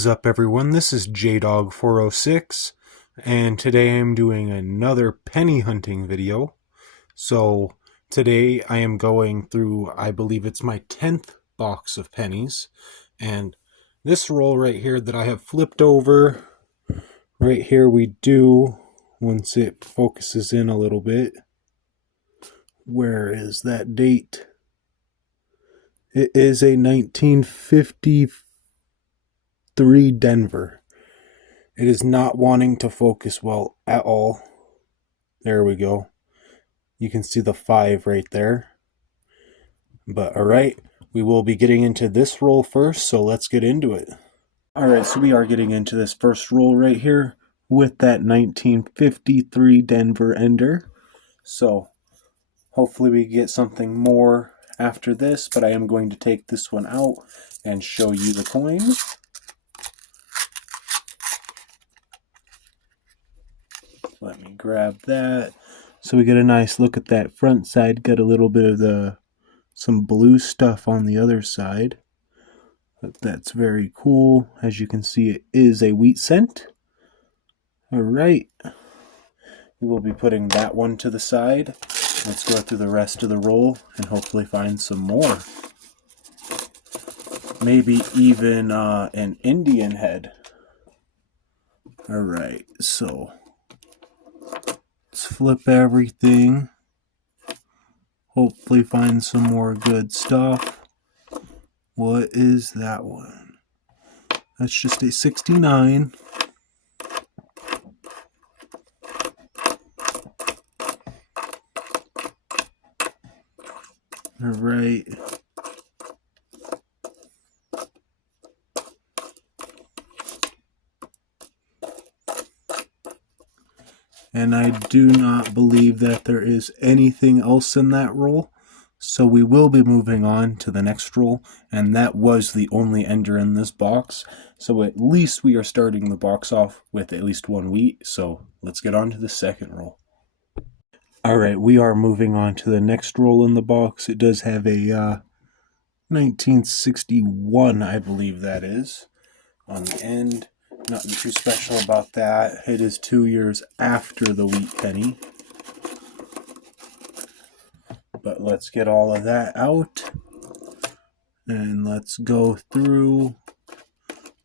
What is up, everyone? This is JDog406, and today I'm doing another penny hunting video. So today I am going through, I believe it's my 10th box of pennies, and this roll right here that I have flipped over, right here we do, once it focuses in a little bit, where is that date? It is a 1953 Denver. It is not wanting to focus well at all. There we go. You can see the 5 right there. But alright, we will be getting into this roll first, so let's get into it. Alright, so we are getting into this first roll right here with that 1953 Denver Ender. So hopefully we get something more after this, but I am going to take this one out and show you the coin. Let me grab that. So we get a nice look at that front side. Got a little bit of some blue stuff on the other side. That's very cool. As you can see, it is a wheat cent. Alright. We will be putting that one to the side. Let's go through the rest of the roll and hopefully find some more. Maybe even an Indian head. Alright, so let's flip everything. Hopefully find some more good stuff. What is that one? That's just a 69. Alright. And I do not believe that there is anything else in that roll. So we will be moving on to the next roll. And that was the only ender in this box. So at least we are starting the box off with at least one wheat. So let's get on to the second roll. Alright, we are moving on to the next roll in the box. It does have a 1961, I believe that is, on the end. Nothing too special about that. It is 2 years after the wheat penny. But let's get all of that out. And let's go through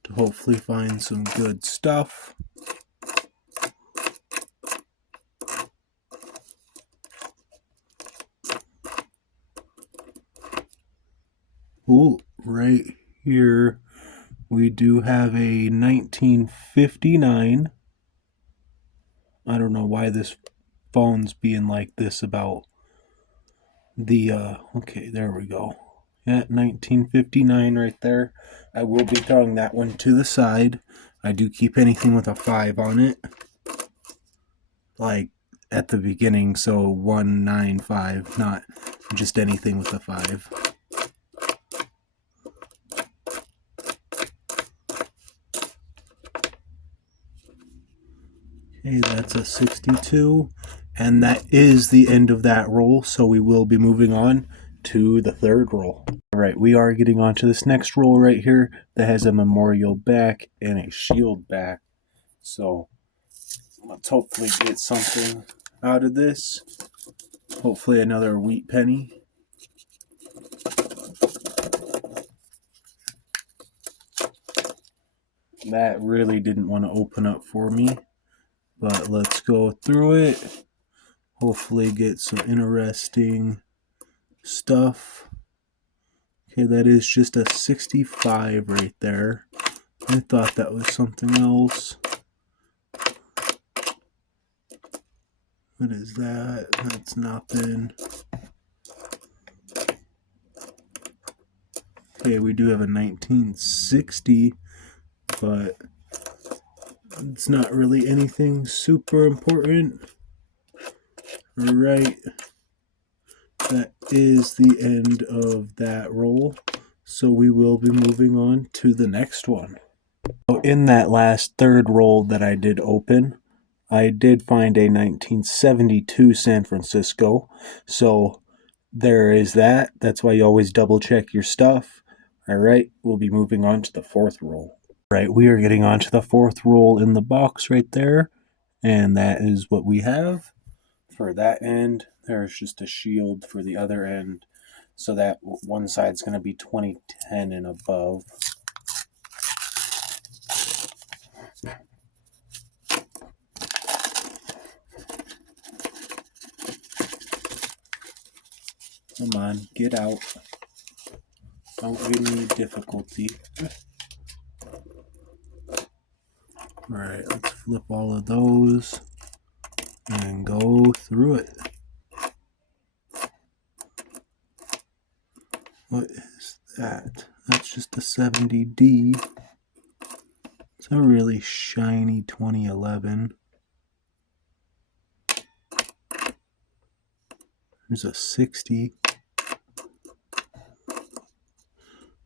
to hopefully find some good stuff. Ooh, right here we do have a 1959. I don't know why this phone's being like this about the, okay, there we go. Yeah, 1959 right there. I will be throwing that one to the side. I do keep anything with a 5 on it, like at the beginning, so 195, not just anything with a 5. Okay, that's a 62, and that is the end of that roll, so we will be moving on to the third roll. Alright, we are getting on to this next roll right here that has a memorial back and a shield back. So let's hopefully get something out of this. Hopefully another wheat penny. That really didn't want to open up for me. But let's go through it. Hopefully get some interesting stuff. Okay, that is just a 65 right there. I thought that was something else. What is that? That's nothing. Okay, we do have a 1960, but it's not really anything super important. Right. That is the end of that roll. So we will be moving on to the next one. So in that last third roll that I did open, I did find a 1972 San Francisco. So there is that. That's why you always double check your stuff. Alright, we'll be moving on to the fourth roll. Right, we are getting onto the fourth roll in the box right there, and that is what we have for that end. There's just a shield for the other end, so that one side's going to be 2010 and above. Come on, get out. Don't give me difficulty. Alright, let's flip all of those and go through it. What is that? That's just a 70D. It's a really shiny 2011. There's a 60.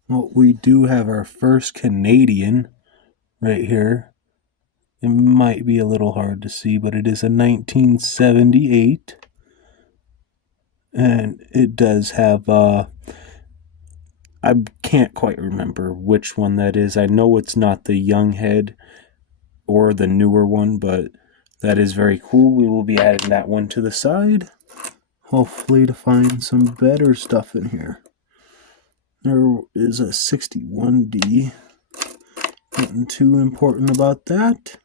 Well, we do have our first Canadian right here. It might be a little hard to see, but it is a 1978. And it does have, I can't quite remember which one that is. I know it's not the young head or the newer one, but that is very cool. We will be adding that one to the side. Hopefully to find some better stuff in here. There is a 61D. Nothing too important about that.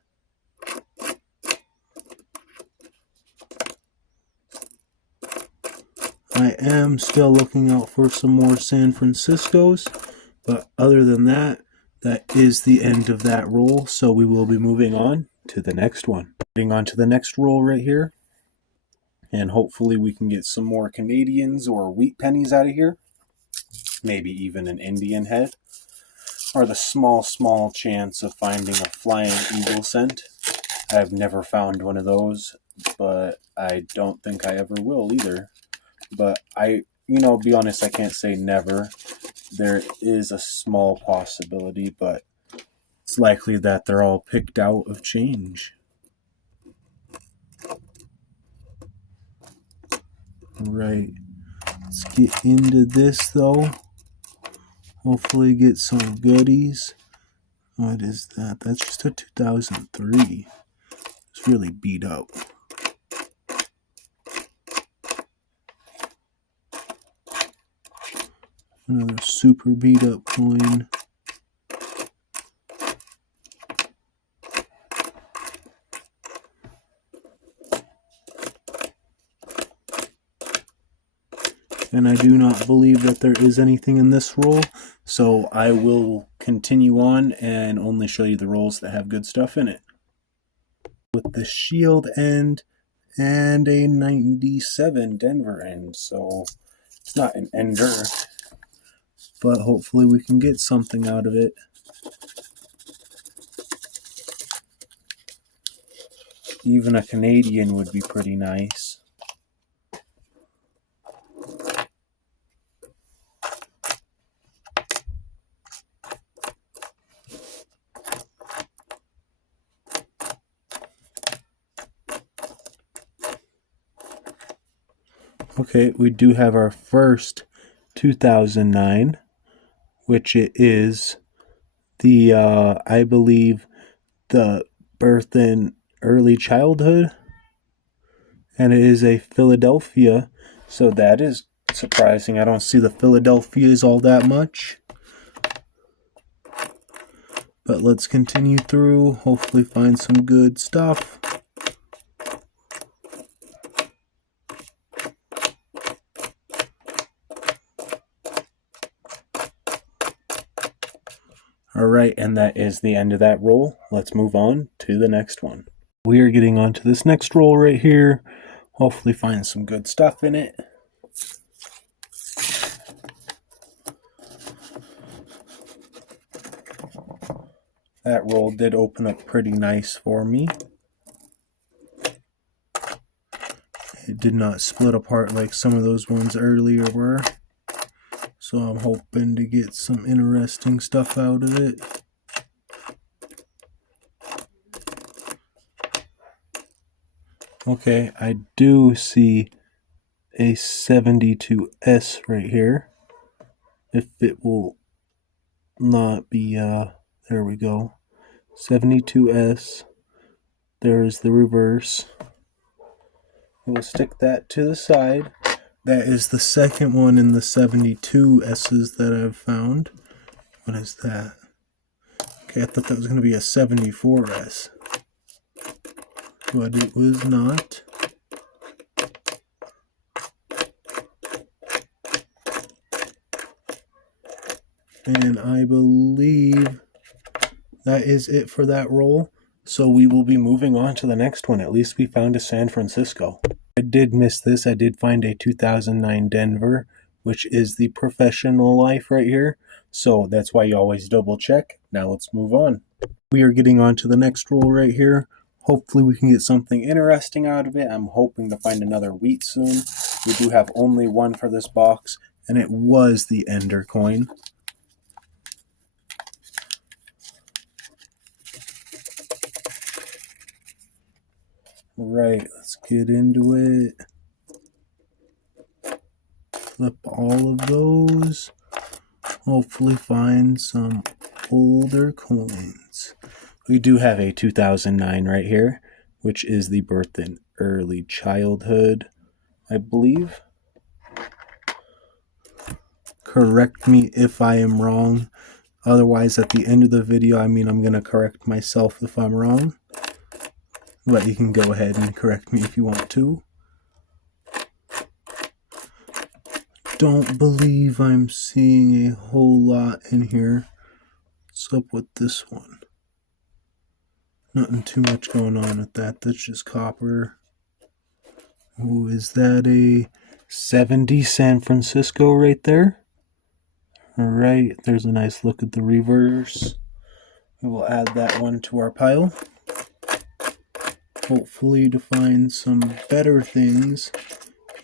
I am still looking out for some more San Franciscos, but other than that, that is the end of that roll, so we will be moving on to the next one. Getting on to the next roll right here, and hopefully we can get some more Canadians or wheat pennies out of here, maybe even an Indian head, or the small chance of finding a flying eagle cent. I've never found one of those, but I don't think I ever will either. But be honest, I can't say never. There is a small possibility, but it's likely that they're all picked out of change. Right. Let's get into this though. Hopefully get some goodies. What is that? That's just a 2003. It's really beat up. Another super beat up coin. And I do not believe that there is anything in this roll, so I will continue on and only show you the rolls that have good stuff in it. With the shield end and a 97 Denver end, so it's not an ender, but hopefully we can get something out of it. Even a Canadian would be pretty nice. Okay, we do have our first 2009, which it is the, I believe, the birth and early childhood. And it is a Philadelphia, so that is surprising. I don't see the Philadelphias all that much. But let's continue through, hopefully find some good stuff. Alright, and that is the end of that roll. Let's move on to the next one. We are getting on to this next roll right here. Hopefully find some good stuff in it. That roll did open up pretty nice for me. It did not split apart like some of those ones earlier were. So I'm hoping to get some interesting stuff out of it. Okay, I do see a 72S right here. If it will not be There we go. 72S. There's the reverse. We'll stick that to the side. That is the second one in the 72S's that I've found. What is that? Okay, I thought that was going to be a 74S. But it was not. And I believe that is it for that roll. So we will be moving on to the next one. At least we found a San Francisco. I did miss this. I did find a 2009 Denver, which is the professional life right here. So that's why you always double check. Now let's move on. We are getting on to the next roll right here. Hopefully we can get something interesting out of it. I'm hoping to find another wheat soon. We do have only one for this box, and it was the Ender coin. Right, let's get into it. Flip all of those. Hopefully find some older coins. We do have a 2009 right here, which is the birth and early childhood, I believe. Correct me if I am wrong. Otherwise, at the end of the video, I'm going to correct myself if I'm wrong. But you can go ahead and correct me if you want to. Don't believe I'm seeing a whole lot in here. What's up with this one? Nothing too much going on with that. That's just copper. Ooh, is that a 70 San Francisco right there? Alright, there's a nice look at the reverse. We will add that one to our pile. Hopefully to find some better things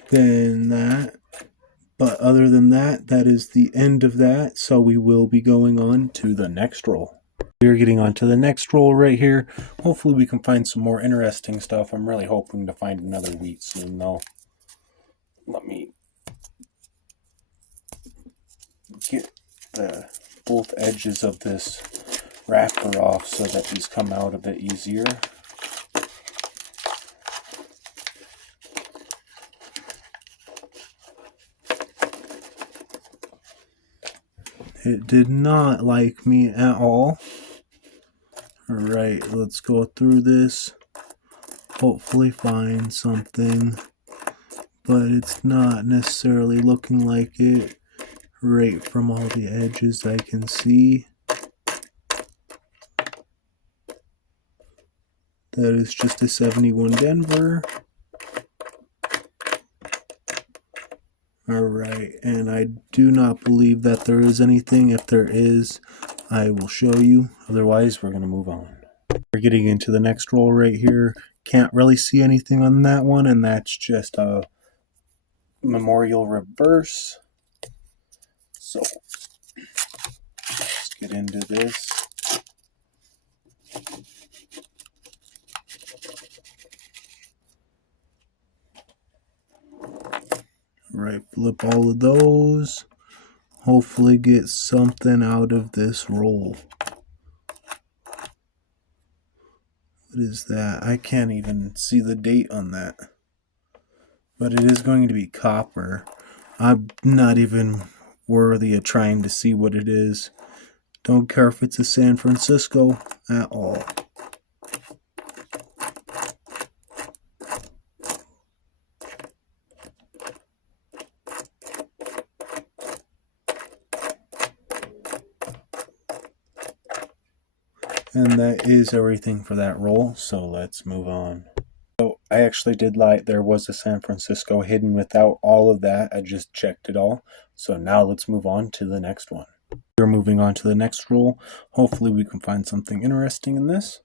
than that. But other than that, that is the end of that. So we will be going on to the next roll. We are getting on to the next roll right here. Hopefully we can find some more interesting stuff. I'm really hoping to find another wheat soon though. Let me get both edges of this wrapper off so that these come out a bit easier. It did not like me at all. Alright, let's go through this. Hopefully find something. But it's not necessarily looking like it. Right from all the edges I can see. That is just a 71 Denver. Alright, and I do not believe that there is anything. If there is, I will show you. Otherwise, we're going to move on. We're getting into the next roll right here. Can't really see anything on that one, and that's just a memorial reverse. So, let's get into this. Right, flip all of those. Hopefully get something out of this roll. What is that? I can't even see the date on that. But it is going to be copper. I'm not even worthy of trying to see what it is. Don't care if it's a San Francisco at all. And that is everything for that roll, so let's move on. So I actually did lie, there was a San Francisco hidden without all of that. I just checked it all. So now let's move on to the next one. We're moving on to the next roll. Hopefully we can find something interesting in this.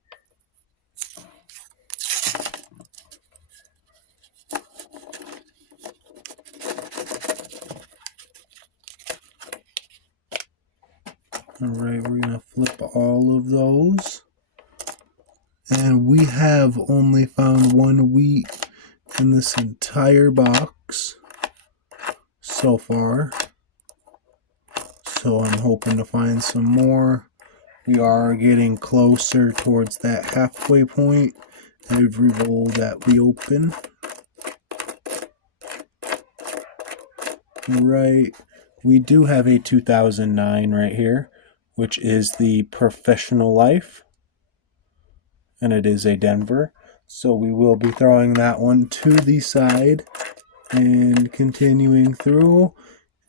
Alright, we're going to flip all of those. And we have only found one wheat in this entire box so far. So I'm hoping to find some more. We are getting closer towards that halfway point every roll that we open. Right, we do have a 2009 right here, which is the Professional Life, and it is a Denver. So we will be throwing that one to the side and continuing through,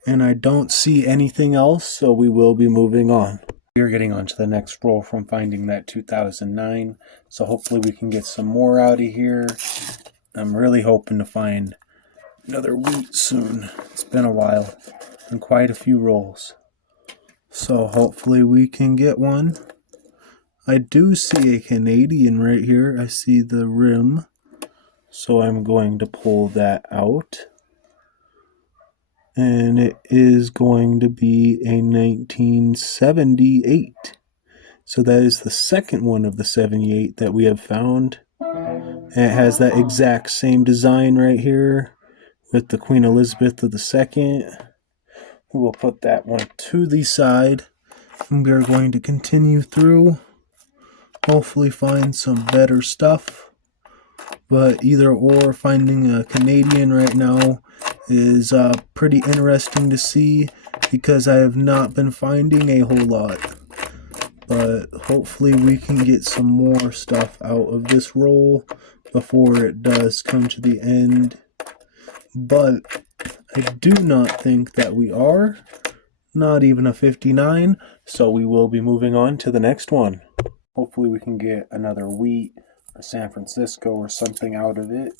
and I don't see anything else, so we will be moving on. We are getting on to the next roll from finding that 2009, so hopefully we can get some more out of here. I'm really hoping to find another wheat soon. It's been a while and quite a few rolls, so hopefully we can get one. I do see a Canadian right here. I see the rim, so I'm going to pull that out, and it is going to be a 1978. So that is the second one of the 78 that we have found. And it has that exact same design right here with the Queen Elizabeth II. We will put that one to the side, and we are going to continue through, hopefully find some better stuff. But either or, finding a Canadian right now is pretty interesting to see, because I have not been finding a whole lot. But hopefully we can get some more stuff out of this roll before it does come to the end. But I do not think that we are. Not even a 59, so we will be moving on to the next one. Hopefully we can get another wheat or San Francisco or something out of it.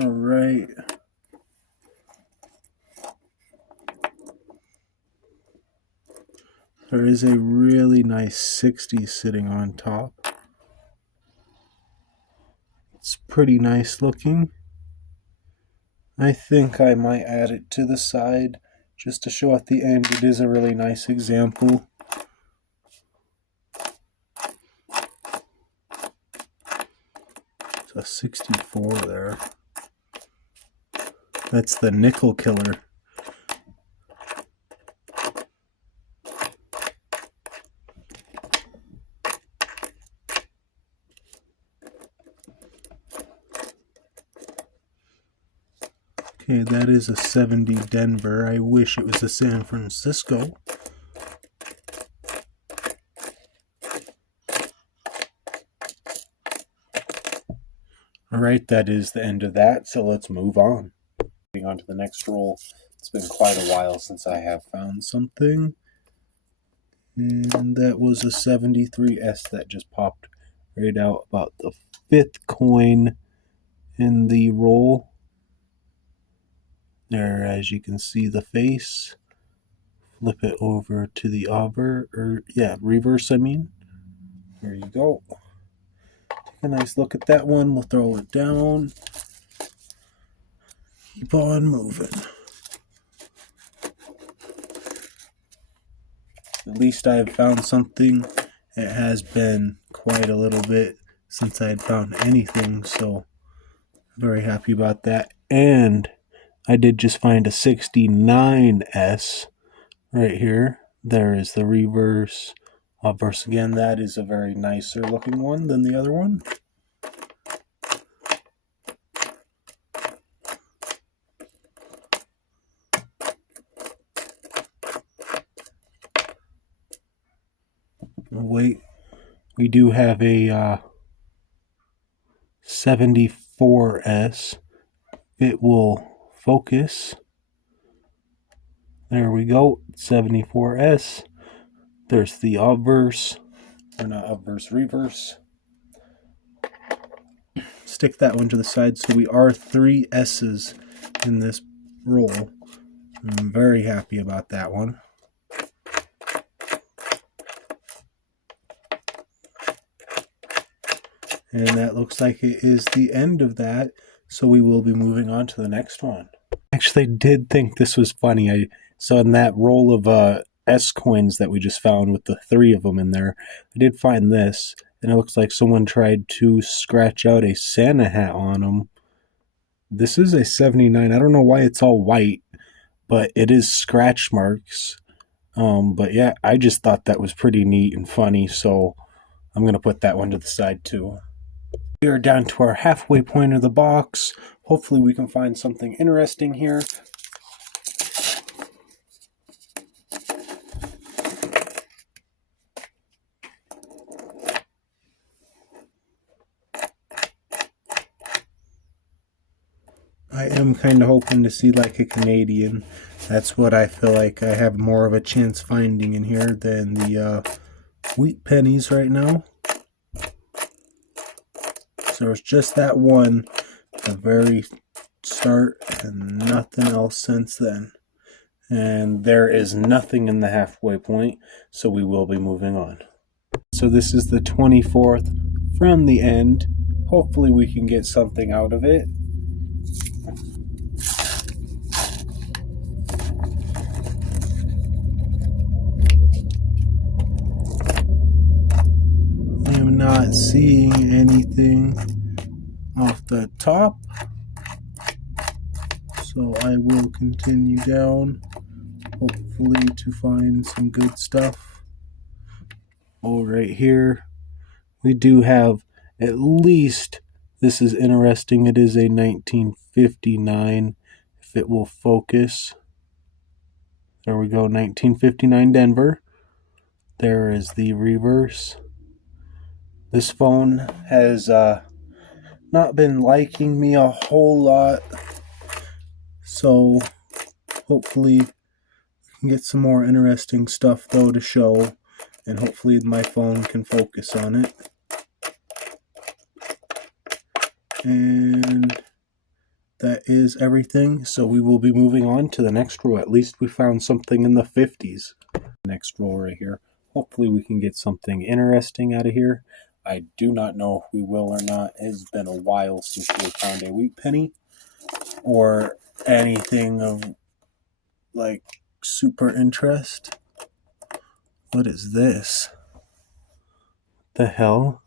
All right. There is a really nice 60 sitting on top. It's pretty nice looking. I think I might add it to the side just to show at the end. It is a really nice example. It's a 64 there. That's the nickel killer. Okay, that is a 70 Denver. I wish it was a San Francisco. Alright, that is the end of that, so let's move on. Moving on to the next roll. It's been quite a while since I have found something. And that was a 73S that just popped right out, about the 5th coin in the roll. There, as you can see, the face. Flip it over to the reverse, I mean. There you go. Take a nice look at that one. We'll throw it down. Keep on moving. At least I have found something. It has been quite a little bit since I had found anything, so I'm very happy about that. And I did just find a 69S right here. There is the reverse. Obverse again, that is a very nicer looking one than the other one. Wait, we do have a 74S. It will focus. There we go, 74S. There's the obverse, or not obverse, reverse. Stick that one to the side, so we are 3 S's in this roll. I'm very happy about that one. And that looks like it is the end of that, so we will be moving on to the next one. Actually, I did think this was funny. So in that roll of S coins that we just found with the 3 of them in there, I did find this. and it looks like someone tried to scratch out a Santa hat on them. This is a 79. I don't know why it's all white, but it is scratch marks. But yeah, I just thought that was pretty neat and funny, so I'm going to put that one to the side too. We are down to our halfway point of the box. Hopefully we can find something interesting here. I am kind of hoping to see like a Canadian. That's what I feel like I have more of a chance finding in here than the wheat pennies right now. So it's just that one at the very start and nothing else since then. And there is nothing in the halfway point, so we will be moving on. So this is the 24th from the end. Hopefully we can get something out of it. I am not seeing anything off the top, so I will continue down, hopefully to find some good stuff. Oh, right here we do have at least, this is interesting, it is a 1959, if it will focus. There we go, 1959 Denver. There is the reverse. This phone has not been liking me a whole lot, so hopefully we can get some more interesting stuff though to show, and hopefully my phone can focus on it. And that is everything, so we will be moving on to the next row. At least we found something in the 50s. Next row right here. Hopefully we can get something interesting out of here. I do not know if we will or not. It's been a while since we found a wheat penny or anything of like super interest. What is this? The hell?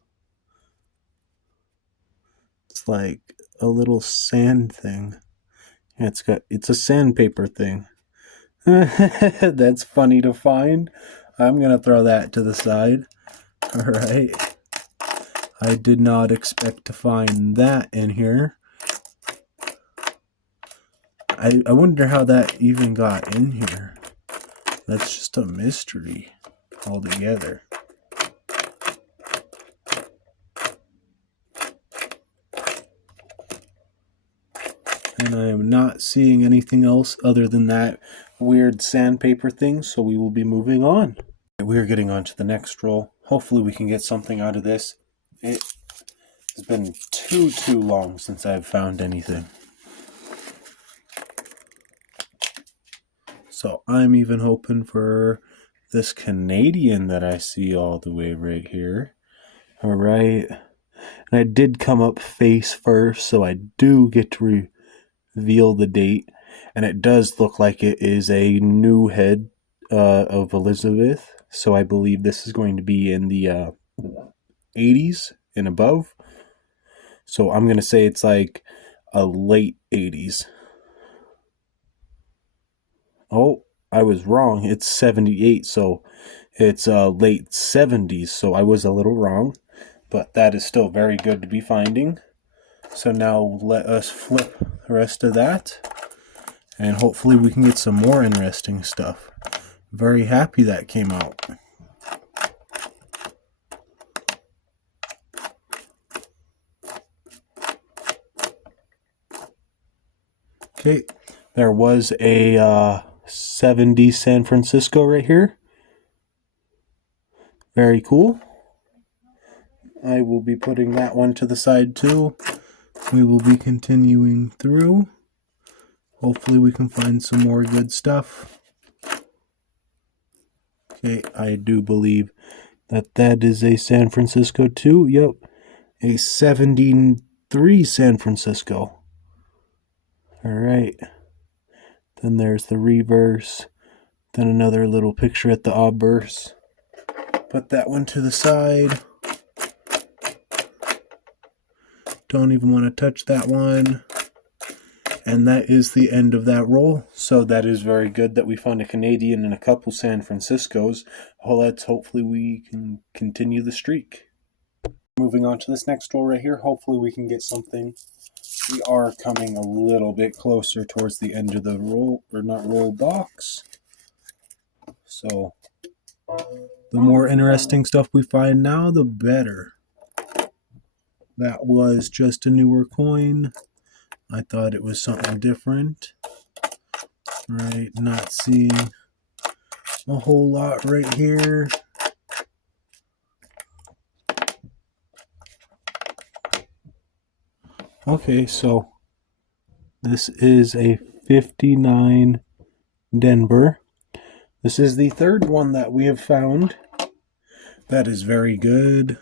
It's like a little sand thing. Yeah, it's a sandpaper thing. That's funny to find. I'm gonna throw that to the side. All right. I did not expect to find that in here. I wonder how that even got in here. That's just a mystery altogether. And I am not seeing anything else other than that weird sandpaper thing, so we will be moving on. We are getting on to the next roll. Hopefully we can get something out of this. It has been too long since I've found anything. So I'm even hoping for this Canadian that I see all the way right here. All right. And I did come up face first, so I do get to reveal the date. And it does look like it is a new head of Elizabeth. So I believe this is going to be in the 80s and above. So I'm going to say it's like a late 80s. Oh, I was wrong. It's 78, so it's late 70s, so I was a little wrong. But that is still very good to be finding. So now let us flip the rest of that. And hopefully we can get some more interesting stuff. Very happy that came out. Okay, there was a 70 San Francisco right here. Very cool. I will be putting that one to the side too. We will be continuing through. Hopefully we can find some more good stuff. Okay, I do believe that is a San Francisco too. Yep, a 73 San Francisco. All right. Then there's the reverse. Then another little picture at the obverse. Put that one to the side. Don't even want to touch that one. And that is the end of that roll. So that is very good that we found a Canadian and a couple San Franciscos. Well, hopefully we can continue the streak. Moving on to this next roll right here. Hopefully we can get something. We are coming a little bit closer towards the end of the roll, or not roll box. So the more interesting stuff we find now, the better. That was just a newer coin. I thought it was something different. Right, not seeing a whole lot right here. Okay, so this is a 59 Denver. This is the third one that we have found. That is very good.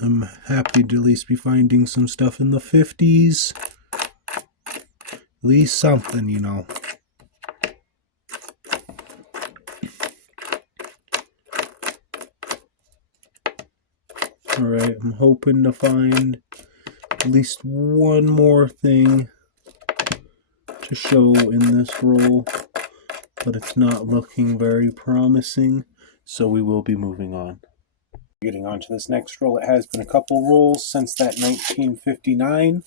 I'm happy to at least be finding some stuff in the 50s. At least something, you know. Alright, I'm hoping to find at least one more thing to show in this roll, but it's not looking very promising, so we will be moving on. Getting on to this next roll, it has been a couple rolls since that 1959.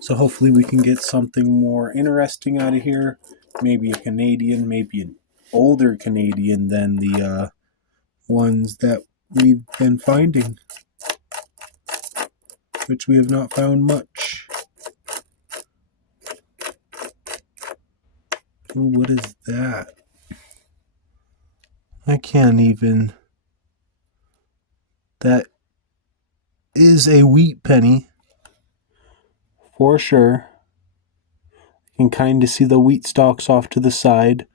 So hopefully we can get something more interesting out of here. Maybe a Canadian, maybe an older Canadian than the ones that we've been finding, which we have not found much. Ooh, what is that? I can't even... That is a wheat penny, for sure. You can kind of see the wheat stalks off to the side.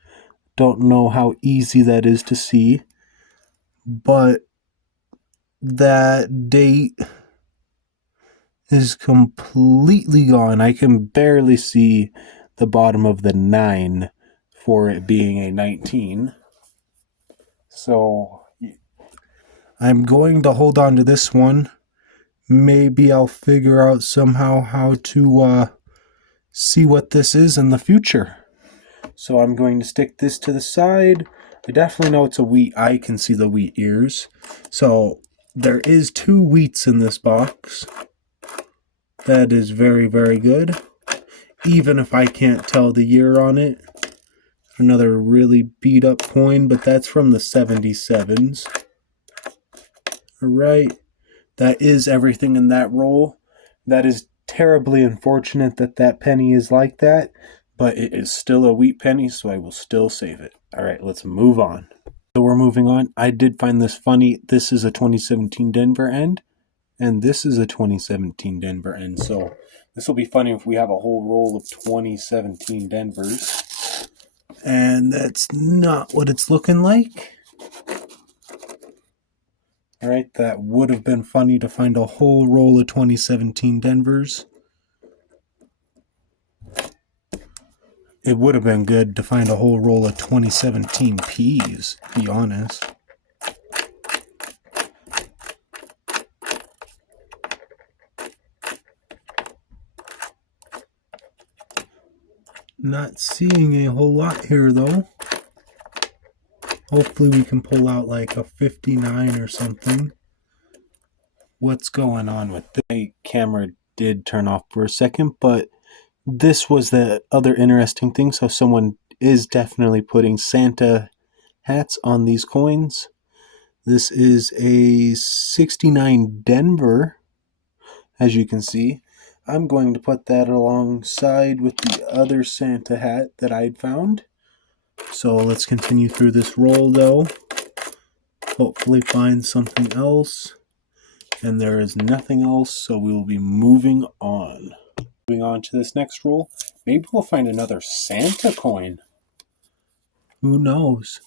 Don't know how easy that is to see, but that date is completely gone. I can barely see the bottom of the 9 for it being a 19. So I'm going to hold on to this one. Maybe I'll figure out somehow how to see what this is in the future. So I'm going to stick this to the side. I definitely know it's a wheat. I can see the wheat ears. So there is 2 wheats in this box. That is very, very good. Even if I can't tell the year on it. Another really beat up coin, but that's from the 77s. Alright, that is everything in that roll. That is terribly unfortunate that that penny is like that, but it is still a wheat penny, so I will still save it. Alright, let's move on. So we're moving on. I did find this funny. This is a 2017 Denver end, and this is a 2017 Denver end, so this will be funny if we have a whole roll of 2017 Denvers. And that's not what it's looking like. Alright, that would have been funny to find a whole roll of 2017 Denvers. It would have been good to find a whole roll of 2017 P's, to be honest. Not seeing a whole lot here, though. Hopefully we can pull out like a 59 or something. What's going on with this? My camera did turn off for a second, but this was the other interesting thing. So someone is definitely putting Santa hats on these coins. This is a 69 Denver, as you can see. I'm going to put that alongside with the other Santa hat that I'd found. So let's continue through this roll, though. Hopefully find something else. And there is nothing else, so we will be moving on. Moving on to this next roll. Maybe we'll find another Santa coin. Who knows?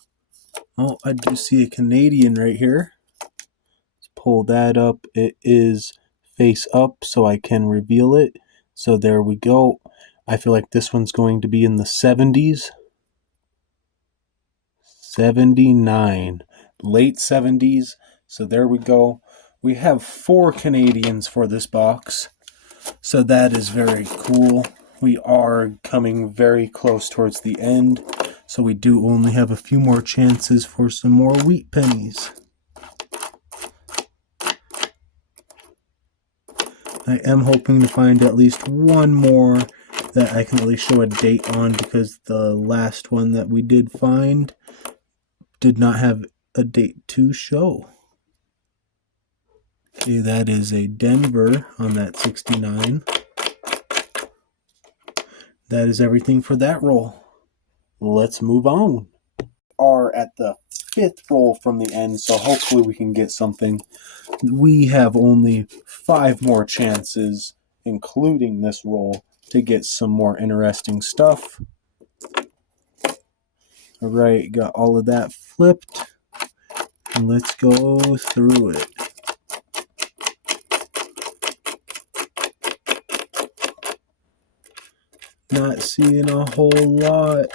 Oh, I do see a Canadian right here. Let's pull that up. It is face up, so I can reveal it. So there we go. I feel like this one's going to be in the 70s. 79, late 70s. So there we go. We have 4 Canadians for this box, so that is very cool. We are coming very close towards the end, so we do only have a few more chances for some more wheat pennies. I am hoping to find at least one more that I can at least show a date on, because the last one that we did find did not have a date to show. Okay, that is a Denver on that 69. That is everything for that roll. Let's move on. Are at the 5th roll from the end, so hopefully we can get something. We have only 5 more chances, including this roll, to get some more interesting stuff. Alright, got all of that flipped. And let's go through it. Not seeing a whole lot.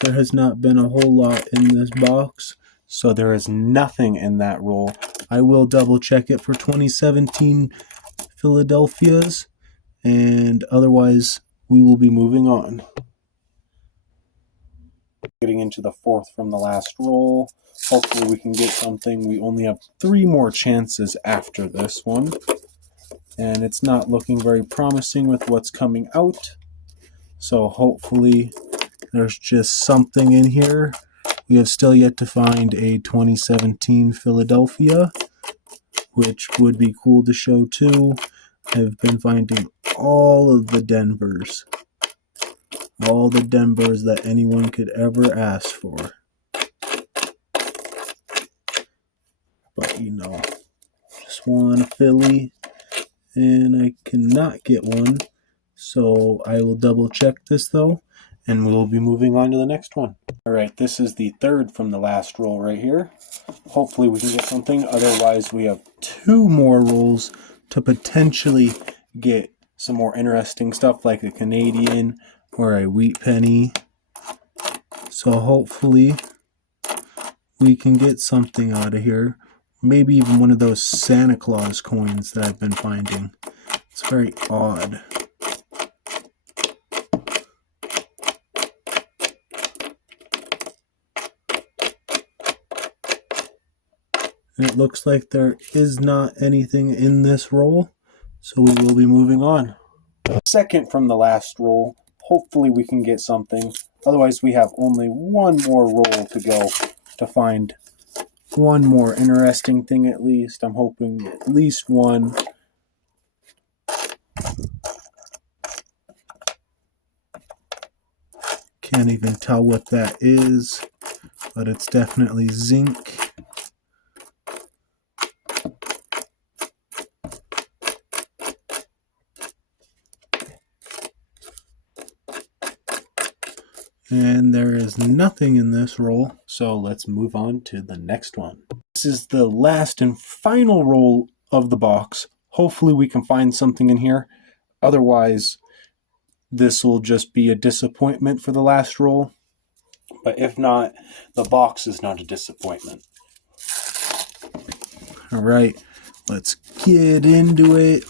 There has not been a whole lot in this box, so there is nothing in that roll. I will double check it for 2017 Philadelphia's, and otherwise we will be moving on. Getting into the 4th from the last roll. Hopefully we can get something. We only have 3 more chances after this one, and it's not looking very promising with what's coming out, so hopefully there's just something in here. We have still yet to find a 2017 Philadelphia, which would be cool to show too. I've been finding all of the Denvers. All the Denvers that anyone could ever ask for. But you know, just want a Philly, and I cannot get one. So I will double check this though, and we will be moving on to the next one. Alright, this is the 3rd from the last roll right here. Hopefully we can get something, otherwise we have 2 more rolls to potentially get some more interesting stuff like a Canadian or a wheat penny. So hopefully we can get something out of here. Maybe even one of those Santa Claus coins that I've been finding. It's very odd. And it looks like there is not anything in this roll, so we will be moving on. 2nd from the last roll. Hopefully we can get something. Otherwise we have only 1 more roll to go to find one more interesting thing at least. I'm hoping at least one. Can't even tell what that is, but it's definitely zinc. And there is nothing in this roll, so let's move on to the next one. This is the last and final roll of the box. Hopefully we can find something in here. Otherwise, this will just be a disappointment for the last roll. But if not, the box is not a disappointment. Alright, let's get into it.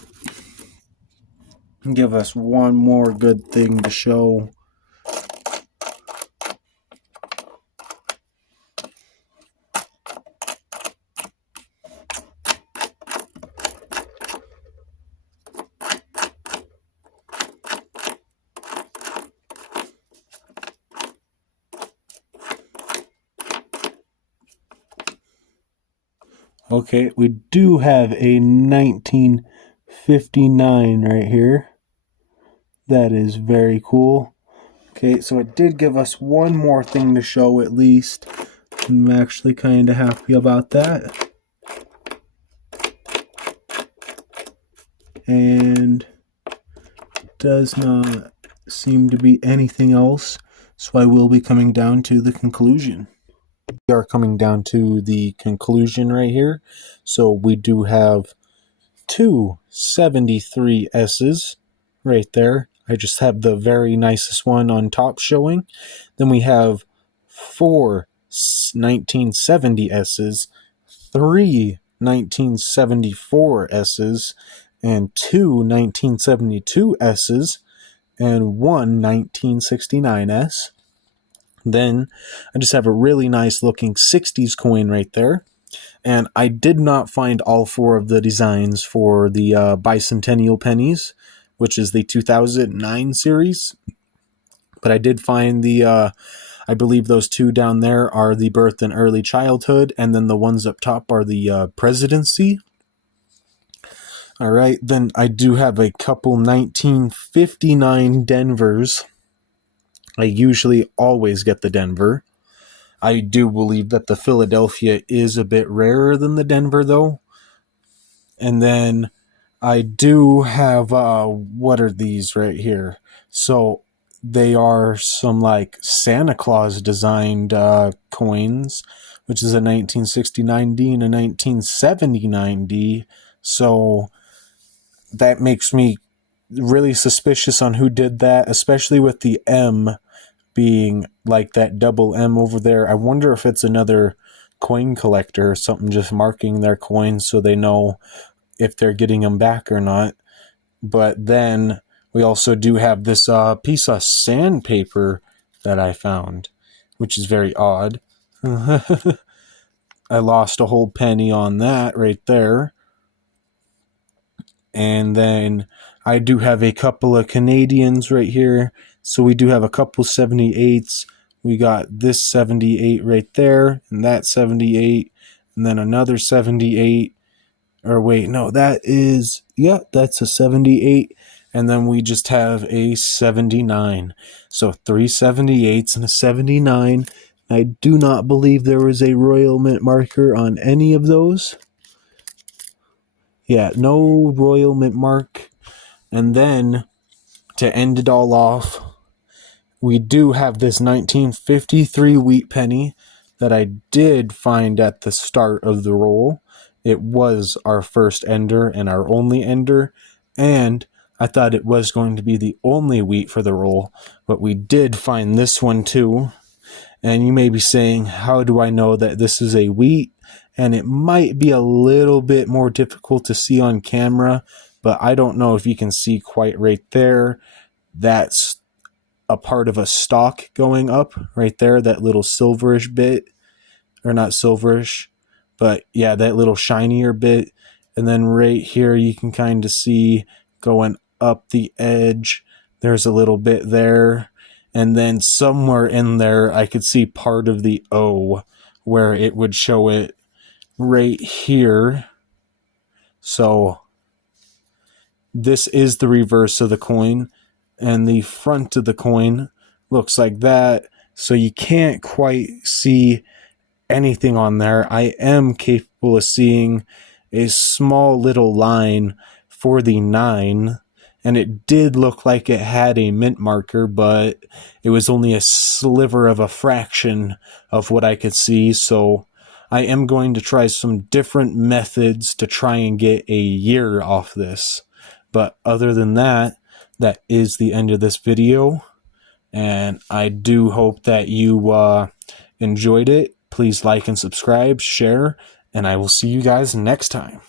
Give us one more good thing to show. Okay, we do have a 1959 right here. That is very cool. Okay, so it did give us one more thing to show at least. I'm actually kind of happy about that. And does not seem to be anything else, so I will be coming down to the conclusion. We are coming down to the conclusion right here. So we do have two 73 S's right there. I just have the very nicest one on top showing. Then we have 4 1970 S's, 3 1974 S's, and 2 1972 S's, and 1 1969 S. Then I just have a really nice looking 60s coin right there. And I did not find all 4 of the designs for the bicentennial pennies, which is the 2009 series. But I did find the, I believe those 2 down there are the birth and early childhood, and then the ones up top are the presidency. All right, then I do have a couple 1959 Denvers. I usually always get the Denver. I do believe that the Philadelphia is a bit rarer than the Denver, though. And then I do have, what are these right here? So they are some like Santa Claus designed coins, which is a 1969D and a 1979D. So that makes me really suspicious on who did that, especially with the M being like that double M over there. I wonder if it's another coin collector or something just marking their coins so they know if they're getting them back or not. But then we also do have this piece of sandpaper that I found, which is very odd. I lost a whole penny on that right there. And then I do have a couple of Canadians right here. So we do have a couple 78s. We got this 78 right there, and that 78, and then another 78. Or wait, no, that is, yeah, that's a 78. And then we just have a 79. So 3 78s and a 79. I do not believe there was a Royal Mint marker on any of those. Yeah, no Royal Mint mark. And then, to end it all off, we do have this 1953 wheat penny that I did find at the start of the roll. It was our first ender and our only ender, and I thought it was going to be the only wheat for the roll, but we did find this one too. And you may be saying, how do I know that this is a wheat? And it might be a little bit more difficult to see on camera, but I don't know if you can see quite right there. That's a part of a stalk going up right there, that little silverish bit, or not silverish, but yeah, that little shinier bit. And then right here you can kind of see going up the edge, there's a little bit there. And then somewhere in there I could see part of the O where it would show it right here. So this is the reverse of the coin, and the front of the coin looks like that. So you can't quite see anything on there. I am capable of seeing a small little line for the 9, and it did look like it had a mint marker, but it was only a sliver of a fraction of what I could see. So I am going to try some different methods to try and get a year off this. But other than that, that is the end of this video, and I do hope that you enjoyed it. Please like and subscribe, share, and I will see you guys next time.